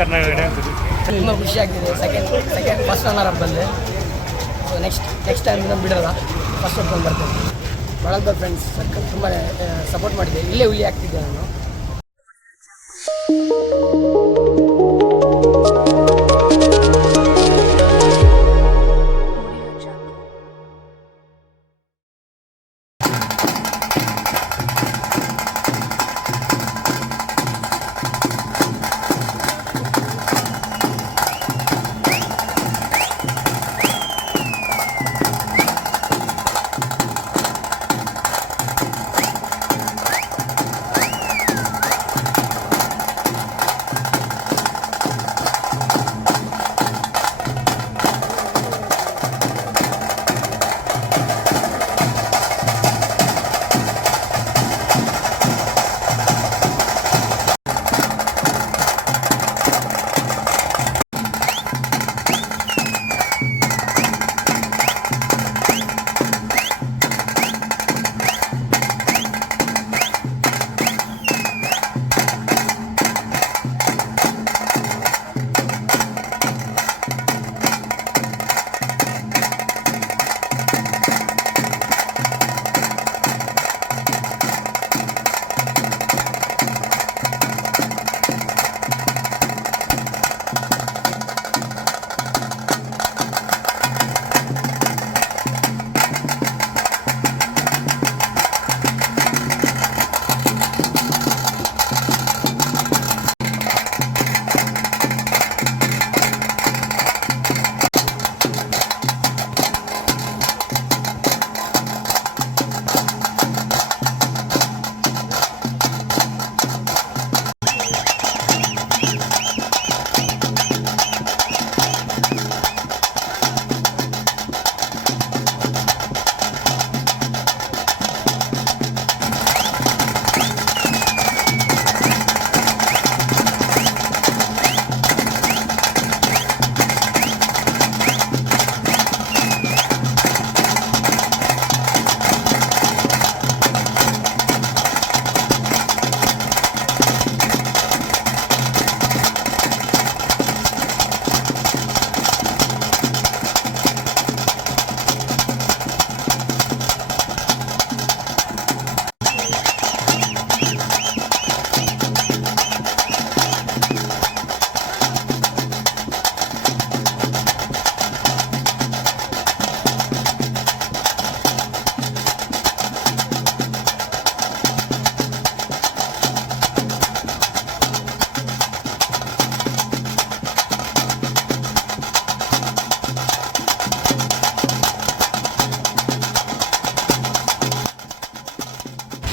Karnataka dance ತುಂಬ ಖುಷಿಯಾಗ್ತಿದೆ. Second first runner up ಬಂದೆ. So next time ಇನ್ನೊಂದು ಬಿಡೋಲ್ಲ, ಫಸ್ಟ್ ಹೊತ್ಕೊಂಡು ಬರ್ತೇನೆ. ಬಳಲ್ಬಾಗ್ ಫ್ರೆಂಡ್ಸ್ ಸರ್ಕಲ್ ತುಂಬ ಸಪೋರ್ಟ್ ಮಾಡಿದೆ. ಇಲ್ಲೇ ಹುಲಿ ಆಗ್ತಿದ್ದೆ ನಾನು.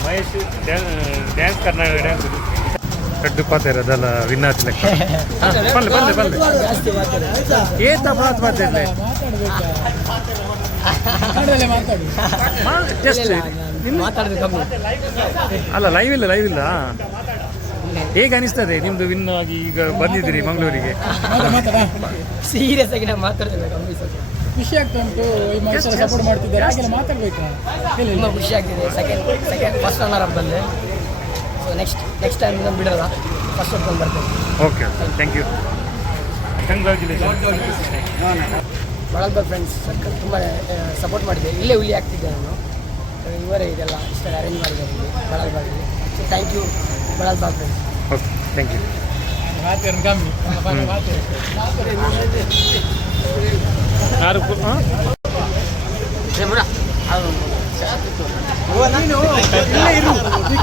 ಮಹೇಶ್ ಡ್ಯಾನ್ಸ್ ಕರ್ನಾಟಕ ಡ್ಯಾನ್ಸ್ ಕಡ್ಡು ಪಾತಿರೋದಲ್ಲ ವಿನ್ನಾತ್ ಲೆಕ್ಕ ಬಲ್ಲೆ ಏತ ಮಾತಾಡ್ತಿರ್ಲಿ ಅಲ್ಲ ಲೈವ್ ಇಲ್ಲ ಹೇಗೆ ಅನಿಸ್ತದೆ ನಿಮ್ದು ವಿನ್ ಆಗಿ ಈಗ ಬಂದಿದ್ದೀರಿ ಮಂಗಳೂರಿಗೆ? ಸೀರಿಯಸ್ ಆಗಿ ನಾವು ಮಾತಾಡ್ತಿಲ್ಲ, ಖುಷಿ ಆಗ್ತಾ ಉಂಟು. ಈ ಮನುಷ್ಯರು ಸಪೋರ್ಟ್ ಮಾಡ್ತಿದ್ದಾರೆ, ಹಾಗೆಲ್ಲ ಮಾತಾಡ್ಬೇಕು. ತುಂಬ ಖುಷಿ ಆಗ್ತಿದೆ. ಸೆಕೆಂಡ್ ಫಸ್ಟ್ ರನ್ನರ್ ಅಪ್ ಬಂದೆ. ಸೊ ನೆಕ್ಸ್ಟ್ ಟೈಮ್ ಇನ್ನೊಂದು ಬಿಡೋಲ್ಲ, ಫಸ್ಟ್ ಹೊತ್ಕೊಂಡು ಬರ್ತೇನೆ. Okay, thank you, congratulation. Balalbag friends circle ತುಂಬ ಸಪೋರ್ಟ್ ಮಾಡಿದೆ. ಇಲ್ಲೇ ಹುಲಿ ಆಗ್ತಿದ್ದೆ ನಾನು. ಇವರೇ ಇದೆಲ್ಲ ಇಷ್ಟ ಅರೇಂಜ್ ಮಾಡಿದ್ದಾರೆ ಇಲ್ಲಿ ಬಳಲ್ಬಾಗಲ್ಲಿ. So thank you Balalbag friends. Okay, thank you. ಯಾರು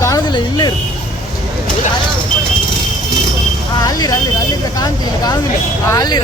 ಕಾಣೋದಿಲ್ಲ, ಇಲ್ಲೇ ಇರು. ಅಲ್ಲಿ ಕಾಣ್ತೀವಿ, ಕಾಣೋದಿಲ್ಲ. ಅಲ್ಲಿ